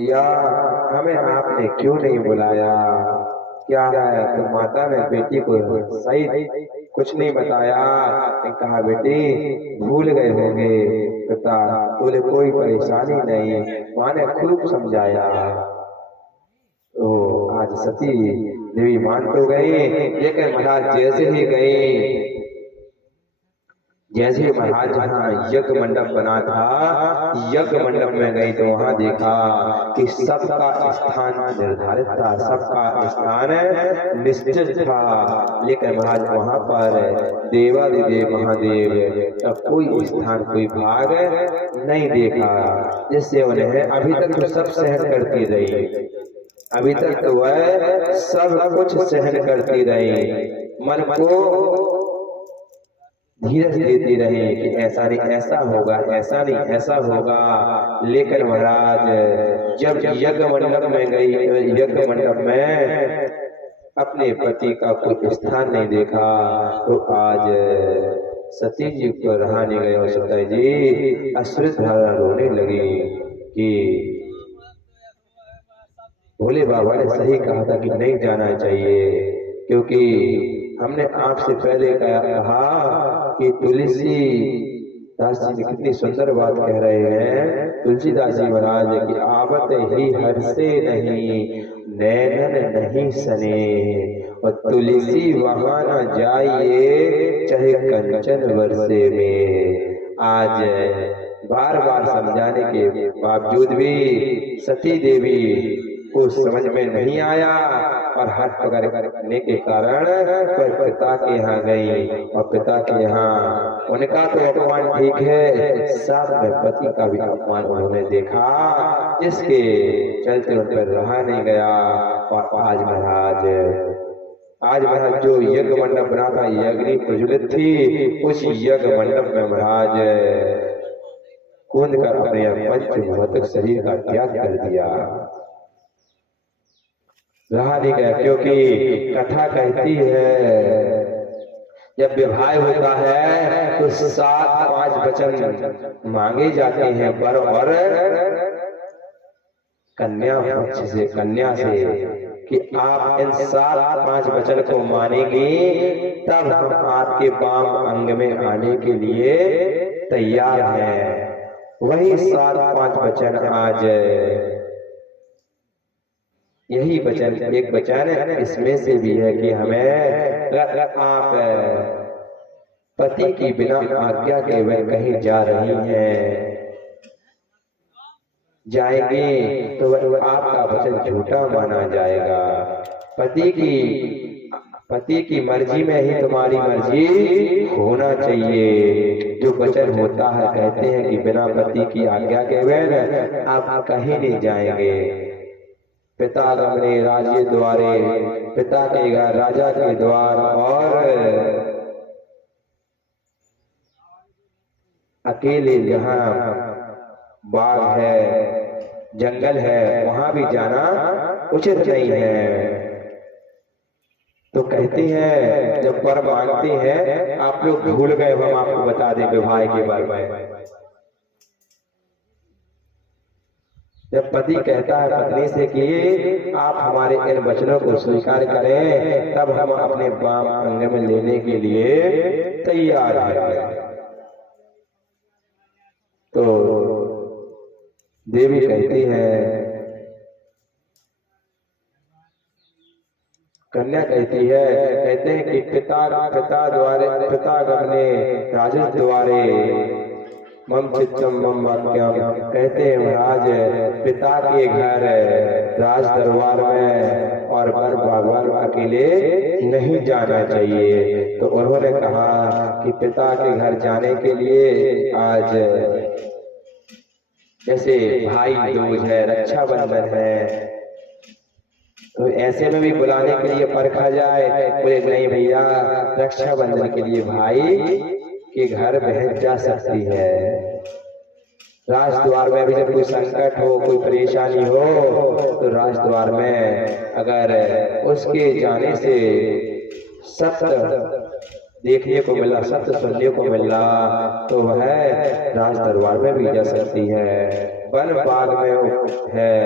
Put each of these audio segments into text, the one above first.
या हमें आपने क्यों नहीं बुलाया? क्या है? तो माता ने बेटी को सही कुछ नहीं बताया। ने कहा बेटी भूल गए होंगे पिता, बोले कोई परेशानी नहीं। माँ ने खूब समझाया। तो आज सती देवी मान तो गई, लेकिन महाराज जैसे ही गई, जैसे महाराज जहाँ यज्ञ मंडप बना था, यज्ञ मंडप में गई तो वहां देखा कि सबका स्थान निर्धारित था, सबका स्थान निश्चित था। लेकिन महाराज वहां पर देवादिदेव महादेव का कोई स्थान कोई भाग नहीं देखा, जिससे उन्हें अभी तक तो सब सहन करती रही, अभी तक तो वह सब कुछ सहन करती रही, मन को धीरज देती रही कि ऐसा नहीं ऐसा होगा, ऐसा नहीं ऐसा होगा। लेकिन महाराज जब यज्ञ मंडप में गई, यज्ञ मंडप में अपने पति का कोई स्थान नहीं देखा, तो आज सती जी को रहा नहीं गया और सती जी अश्रुधारा रोने लगी कि भोले बाबा ने सही कहा था कि नहीं जाना चाहिए, क्योंकि हमने आपसे पहले कहा कि तुलसी दास जी कितनी सुंदर बात कह रहे हैं। तुलसीदास जी महाराज की आवत ही हर से नहीं, नैनन नहीं सने, और तुलसी वहां न जाइए चाहे कंचन वर्षे में। आज बार बार समझाने के बावजूद भी सती देवी को समझ में नहीं आया और हट पकड़ने के कारण पिता के यहाँ गई, और पिता के यहाँ उनका तो अपमान ठीक है, साथ में पति का भी अपमान उन्होंने देखा, जिसके चलते उन पर रहा नहीं गया। और आज महाराज जो यज्ञ मंडप बना था, यज्ञ प्रज्वलित थी, उस यज्ञ मंडप में महाराज कूद कर अपने पंच भौतिक शरीर का त्याग कर दिया, रहा नहीं गया। क्योंकि कथा कहती है जब विवाह होता है तो 7-5 वचन मांगे जाते हैं वर और कन्या पक्ष से, कन्या से, कि आप इन 7-5 वचन को मानेंगे तब हम आपके वाम अंग में आने के लिए तैयार हैं। वही 7-5 वचन आज यही वचन, एक वचन इसमें से भी है कि हमें आप पति की बिना आज्ञा के वह कहीं जा रही हैं, जाएंगे तो वह आपका वचन झूठा माना जाएगा। पति की मर्जी में ही तुम्हारी मर्जी होना चाहिए। जो वचन होता है, कहते हैं कि बिना पति की आज्ञा के वह आप कहीं नहीं जाएंगे। पिता गमने राज्य द्वारे, पिता के घर राजा के द्वार, और अकेले जहाँ बाग है, जंगल है, वहां भी जाना उचित नहीं है। तो कहते हैं जब वर मांगते हैं, आप लोग भूल गए, हम आपको बता दें विवाह के बारे में। जब पति कहता है पत्नी से कि आप हमारे इन वचनों को स्वीकार करें, तब हम अपने वाम अंग में लेने के लिए तैयार हैं। तो देवी कहती है, कन्या कहती है, कहते हैं कि पिता गमने राजस द्वारे मम चित्तम मम वाक्यम, कहते हैं महाराज पिता के घर राज दरबार में और वर भगवान अकेले नहीं जाना चाहिए। तो उन्होंने कहा कि पिता के घर जाने के लिए आज जैसे भाई दूज है, रक्षाबंधन है, तो ऐसे में भी बुलाने के लिए परखा जाए। बोले नहीं भैया, रक्षाबंधन के लिए भाई के घर बहन जा सकती है। राजद्वार में भी जब कोई संकट हो, कोई परेशानी हो, तो राजद्वार में अगर उसके जाने से सत्य देखने को मिला, सत्य सुनने को मिला, तो वह राज दरबार में भी जा सकती है। वन बाग में है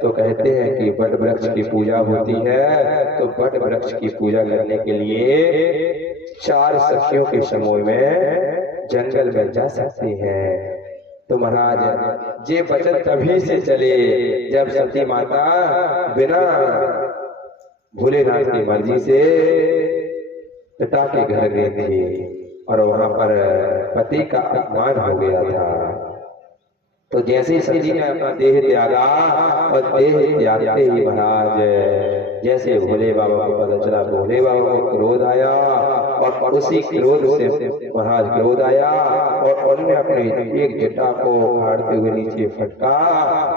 तो कहते हैं कि वट वृक्ष की पूजा होती है। तो वट वृक्ष की पूजा करने के लिए 4 सखियों के समूह में जंगल में जा सकते हैं। तो महाराज ये वचन तभी से चले जब सती माता बिना भोलेनाथ की मर्जी से पिता के घर गई थी और वहां पर पति का अपमान हो गया था। तो जैसे ही सती ने अपना देह त्यागा और देह त्यागते ही महाराज जैसे भोले बाबा को पता चला, भोले बाबा को क्रोध आया और उसी क्रोध से महाराज क्रोध आया और उन्होंने अपने एक जटा को उखाड़ते हुए नीचे फटका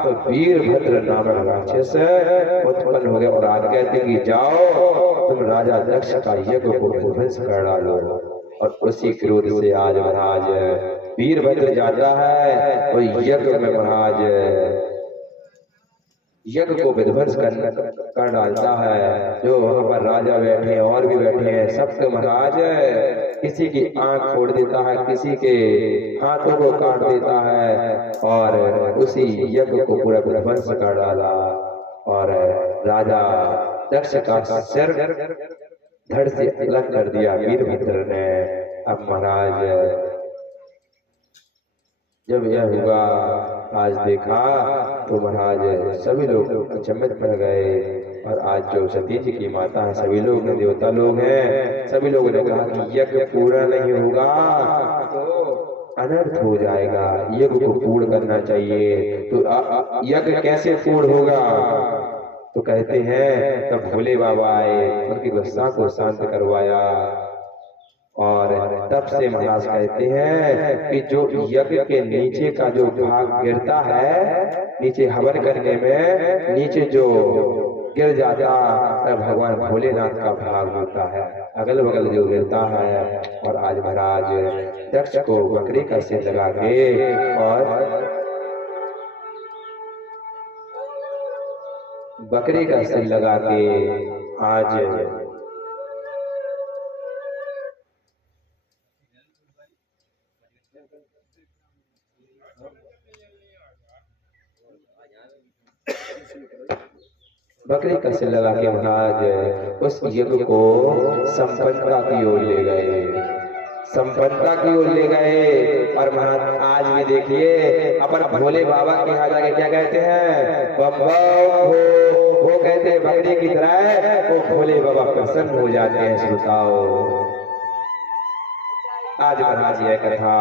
तो वीरभद्र नामक राक्षस उत्पन्न हो गया। और आज कहते कि जाओ तुम राजा दक्ष का यज्ञ को ध्वंस कर डालो। और उसी क्रोध से आज महाराज वीरभद्र जाता है और यज्ञ में महाराज यज्ञ को विध्वंस कर डालता है। जो वहां पर राजा बैठे हैं और भी बैठे हैं सबके महाराज किसी की आंख फोड़ देता है, किसी के हाथों को काट देता है और उसी यज्ञ को पूरा विध्वंस कर डाला। और राजा दक्ष का सिर धड़ से अलग कर दिया वीरभद्र ने। अब महाराज जब यह हुआ आज देखा तो महाराज सभी लोग अचंभित पड़ गए। और आज जो सती जी की माता है सभी लोग हैं, देवता लोग हैं, सभी लोगों ने कहा कि यज्ञ पूरा नहीं होगा तो अनर्थ हो जाएगा, यज्ञ को पूर्ण करना चाहिए। तो यज्ञ कैसे पूर्ण होगा? तो कहते हैं तब भोले बाबा आए, उनकी गुस्सा को शांत करवाया। और तब से महाराज कहते हैं कि जो यज्ञ के नीचे का जो भाग गिरता है, नीचे हवन करने में नीचे जो गिर जाता है भगवान भोलेनाथ का भाग होता है, अगल बगल जो गिरता है। और आज महाराज दक्ष को बकरी का सिर लगा के और बकरी का सिर लगा के आज बकरी का सिर लगा के महाराज उस यज्ञ को संपन्नता की ओर ले गए, संपन्नता की ओर ले गए। और महाराज आज भी देखिए अपन भोले बाबा के यहाँ जाके क्या कहते हैं, बम बम वो कहते हैं बकरी की तरह, वो भोले बाबा प्रसन्न हो जाते हैं। श्रोताओ आज महाराज यह कथा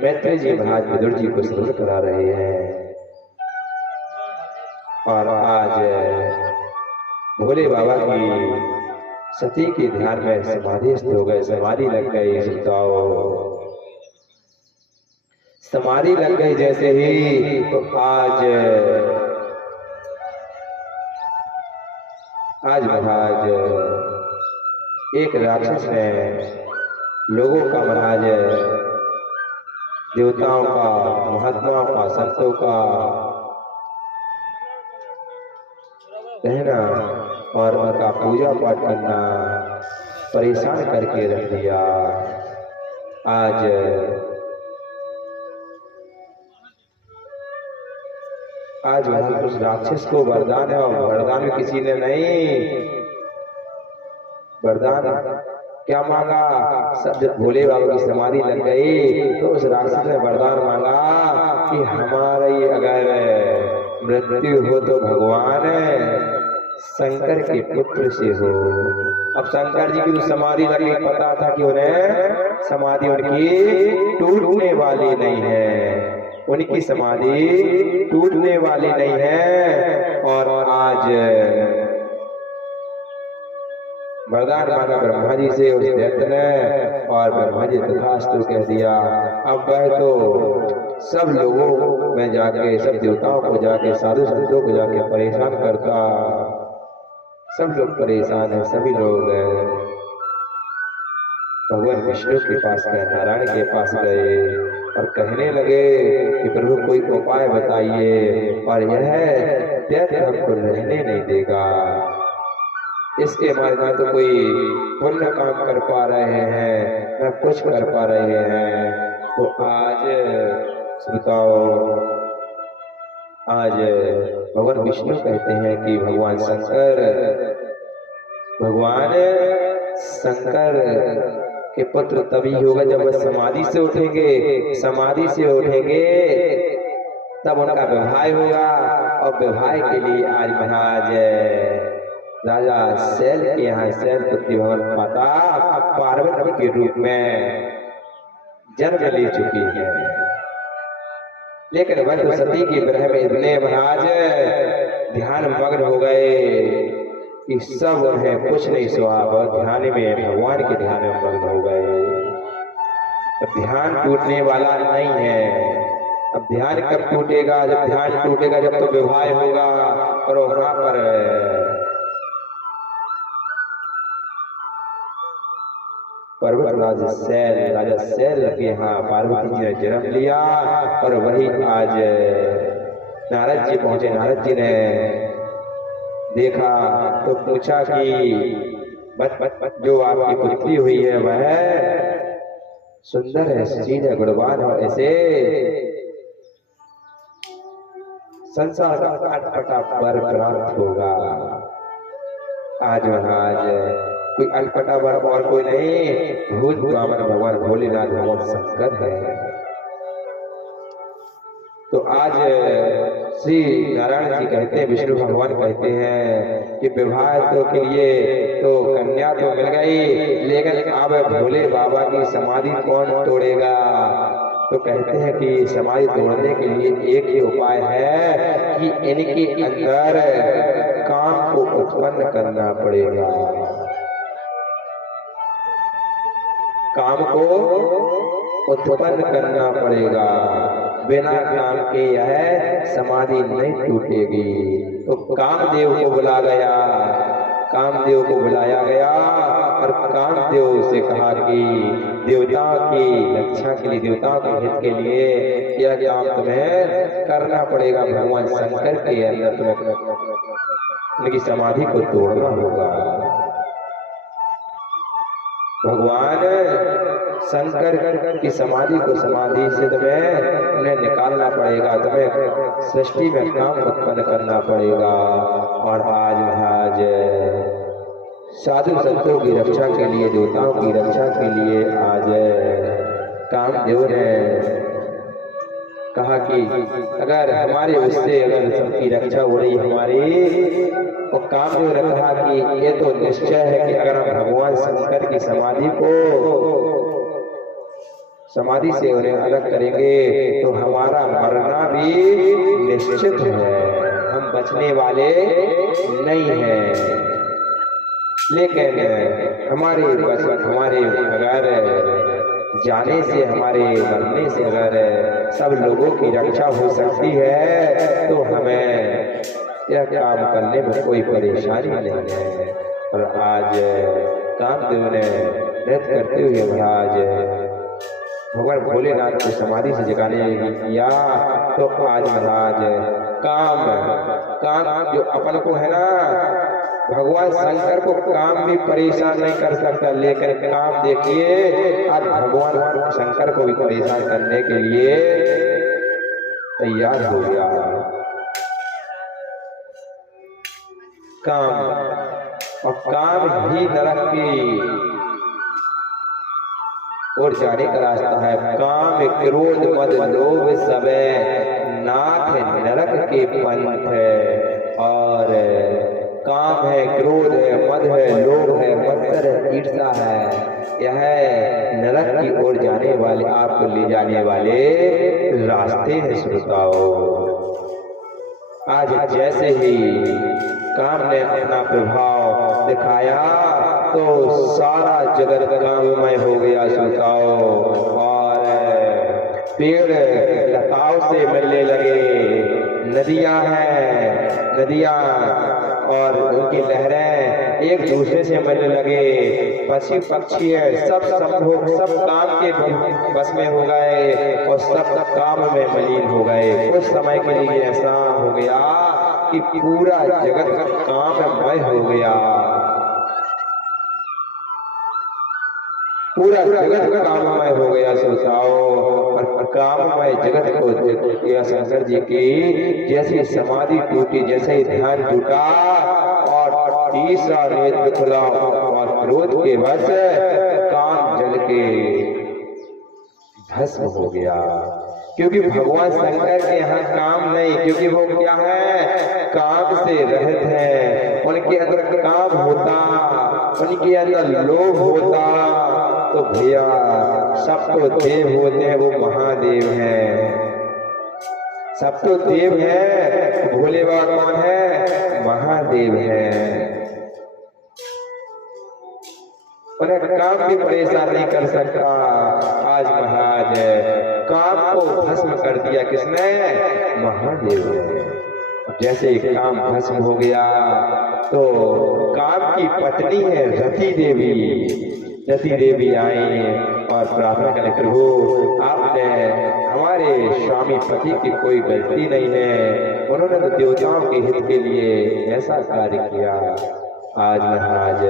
मैत्री जी महाराज विदुर जी को श्रवण करा रहे हैं। और आज भोले बाबा की सती के ध्यान में समाधिस्थ हो गए, समाधि लग गई। श्रोताओ समाधि लग गई जैसे ही तो आज महाराज एक राक्षस ने लोगों का महाराज देवताओं का, महात्माओं का, संतों का कहना और उनका पूजा पाठ करना परेशान करके रख दिया। आज उस राक्षस को वरदान है और वरदान किसी ने नहीं, वरदान क्या मांगा? सब भोले बाबा की समाधि लग गई तो उस राक्षस ने वरदान मांगा कि हमारी अगर मृत्यु हो तो भगवान शंकर के पुत्र से हो। अब शंकर जी की समाधि लगी, पता था कि उन्हें समाधि उनकी टूटने वाली नहीं है, उनकी समाधि टूटने वाली नहीं है। और आज वरदान मांगा ब्रह्मा जी से उस दैत्य ने और ब्रह्मा जी तथास्तु कह दिया। अब वह तो सब लोगों में जाके, सब देवताओं को जाके, साधु संतों को जाके परेशान करता। सब लोग परेशान है, सभी लोग भगवान विष्णु के पास गए, नारायण के पास गए और कहने लगे कि प्रभु कोई उपाय बताइए, और यह दैत्य हमको रहने नहीं देगा, इसके बाद ना तो कोई पुण्य काम कर पा रहे हैं, न कुछ कर पा रहे हैं। तो आज श्रोताओं, आज भगवान विष्णु कहते हैं कि भगवान शंकर के पुत्र तभी होगा जब वह समाधि से उठेंगे। समाधि से उठेंगे तब उनका विवाह होगा, और विवाह के लिए आज महाराज राजा शैल के यहाँ शैल पुत्री भगवान माता पार्वती के रूप में जन्म ले चुकी है। लेकिन वह तो सती के विरह में इतने महाराज ध्यान मग्न हो गए कि सब उन्हें कुछ नहीं सुहा, ध्यान में भगवान के ध्यान में मग्न हो गए। अब ध्यान टूटने वाला नहीं है। अब ध्यान कब टूटेगा? जब ध्यान टूटेगा जब तो विवाह होगा। और वहां पर पर्वत राजा शैल के यहाँ पार्वती जी ने जन्म लिया। और वही आज नारद जी पहुंचे। नारद जी ने देखा तो पूछा कि जो आपकी पुत्री हुई है वह सुंदर है, सुशील है, गुणवान है, ऐसे संसार का अटपटा वर प्राप्त होगा। आज महाराज कोई अटपटा वर और कोई नहीं, भूत ब्राह्मण भगवान भोलेनाथ भगवान शंकर है। तो आज श्री नारायण जी कहते हैं, विष्णु भगवान कहते हैं कि विवाह तो के लिए तो कन्या तो मिल गई, लेकिन अब भोले बाबा की समाधि कौन तोड़ेगा? तो कहते हैं कि समाधि तोड़ने के लिए एक ही उपाय है कि इनके अंदर काम को उत्पन्न करना पड़ेगा। काम को उत्पन्न करना पड़ेगा। बिना काम के यह समाधि नहीं टूटेगी। तो कामदेव को बुला गया, कामदेव को बुलाया गया और कामदेव से कहा कि देवताओं की रक्षा के लिए, देवताओं के हित के लिए यह काम तुम्हें करना पड़ेगा। भगवान शंकर के अंदर तुम्हें उनकी समाधि को तोड़ना होगा। भगवान शंकर की समाधि को समाधि से तुम्हें उन्हें निकालना पड़ेगा। तुम्हें सृष्टि में काम उत्पन्न करना पड़ेगा। और आज महाराज साधु संतों की रक्षा के लिए, देवताओं की रक्षा के लिए आज कामदेव ने कहा कि अगर हमारे उससे अगर सबकी रक्षा हो रही हमारी, तो कामदेव ने कहा कि ये तो निश्चय है कि अगर हम भगवान शंकर की समाधि से उन्हें अलग करेंगे तो हमारा मरना भी निश्चित है, हम बचने वाले नहीं हैं। लेकिन हमारे अगर जाने से, हमारे मरने से अगर सब लोगों की रक्षा हो सकती है तो हमें यह काम करने में कोई परेशानी नहीं है। और आज कामदेव ने नृत्य करते हुए महाराज भगवान भोलेनाथ को समाधि से जगाने किया। तो आज महाराज काम जो अपन को है ना, भगवान शंकर को काम भी परेशान नहीं कर सकता, लेकिन काम देखिए आज भगवान शंकर को भी परेशान करने के लिए तैयार हो गया। काम और काम ही नरक की और जाने का रास्ता है। काम क्रोध मद लोभ सबे नाथ नरक के पंथ है। और काम है, क्रोध है, मद है, लोभ है, मत्सर है, ईर्षा है, यह नरक की ओर जाने वाले, आपको ले जाने वाले रास्ते हैं। श्रोताओं, आज जैसे ही काम ने अपना प्रभाव दिखाया तो सारा जगत काममय हो गया। श्रोताओं, और पेड़ लताओं से मिलने लगे, नदियां और उनकी लहरें एक दूसरे से मिलने लगे, पशु पक्षी है सब काम के बस में हो गए और सब काम में मलिन हो गए। कुछ समय के लिए ऐसा हो गया कि पूरा जगत का काममय हो गया, पूरा जगत काममय हो गया सोचाओ। और काममय जगत को देख किया शंकर जी की जैसी समाधि टूटी, जैसे ही ध्यान टूटा और तीसरा नेत्र खुला और क्रोध के वश काम जल के भस्म हो गया। क्योंकि भगवान शंकर के यहाँ काम नहीं, क्योंकि वो क्या है, काम से रहित है। उनके अंदर काम होता, उनके अंदर लोभ होता तो भैया सब तो देव होते हैं, वो महादेव हैं। सब तो देव है, भोले बाबा कौन है, महादेव है। उन्हें काम भी परेशान नहीं कर सकता। आज महाराज काम को भस्म कर दिया किसने, महादेव ने। जैसे ही काम भस्म हो गया तो काम की पत्नी है रति देवी, रति देवी आई और प्रार्थना करने, प्रभु आपने हमारे स्वामी पति की कोई गलती नहीं है, उन्होंने तो देवताओं के हित के लिए ऐसा कार्य किया। आज महाराज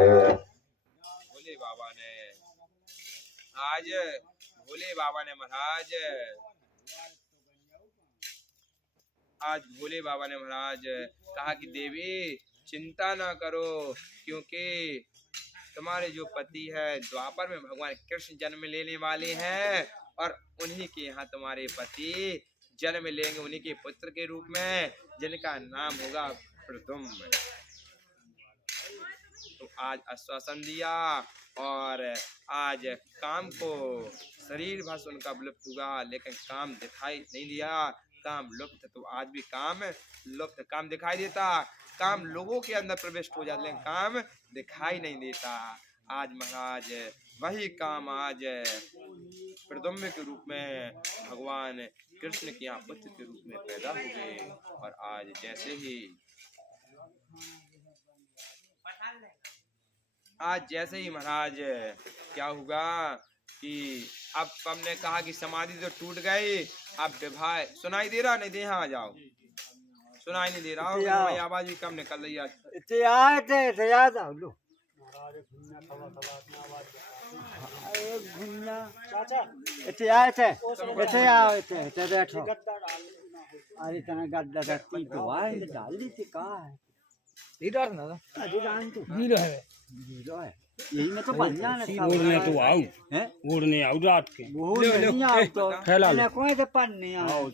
भोले बाबा ने महाराज कहा कि देवी चिंता ना करो, क्योंकि तुम्हारे जो पति है द्वापर में भगवान कृष्ण जन्म लेने वाले हैं और उन्हीं के यहाँ तुम्हारे पति जन्म लेंगे, उन्हीं के पुत्र के रूप में, जिनका नाम होगा प्रद्युम्न। तो आज आश्वासन दिया और आज काम को शरीर भाष उनका विलुप्त हुआ, लेकिन काम दिखाई नहीं दिया। काम लुप्त, तो आज भी काम लुप्त, काम दिखाई देता, काम लोगों के अंदर प्रविष्ट हो जाता, लेकिन काम दिखाई नहीं देता। आज महाराज वही काम आज प्रद्युम्न के रूप में भगवान कृष्ण के यहाँ पुत्र के रूप में पैदा हो गए। और आज जैसे ही महाराज क्या हुआ कि अब हमने कहा कि समाधि तो टूट गई, अब विवाह सुनाई दे रहा नहीं दे, यहाँ आ जाओ, सुनाई नहीं दे रहा हो, आवाज भी कम निकल रही है। अरे तना गद्दा रखती तो आए डाल दी थी, कहाँ है इधर ना, अरे तो हीरो है यही में तो बन जाना था। उड़ने तो आओ, हैं उड़ने आओ रात के, वो नहीं आओ तो फैला कोई तो पन नहीं आओ।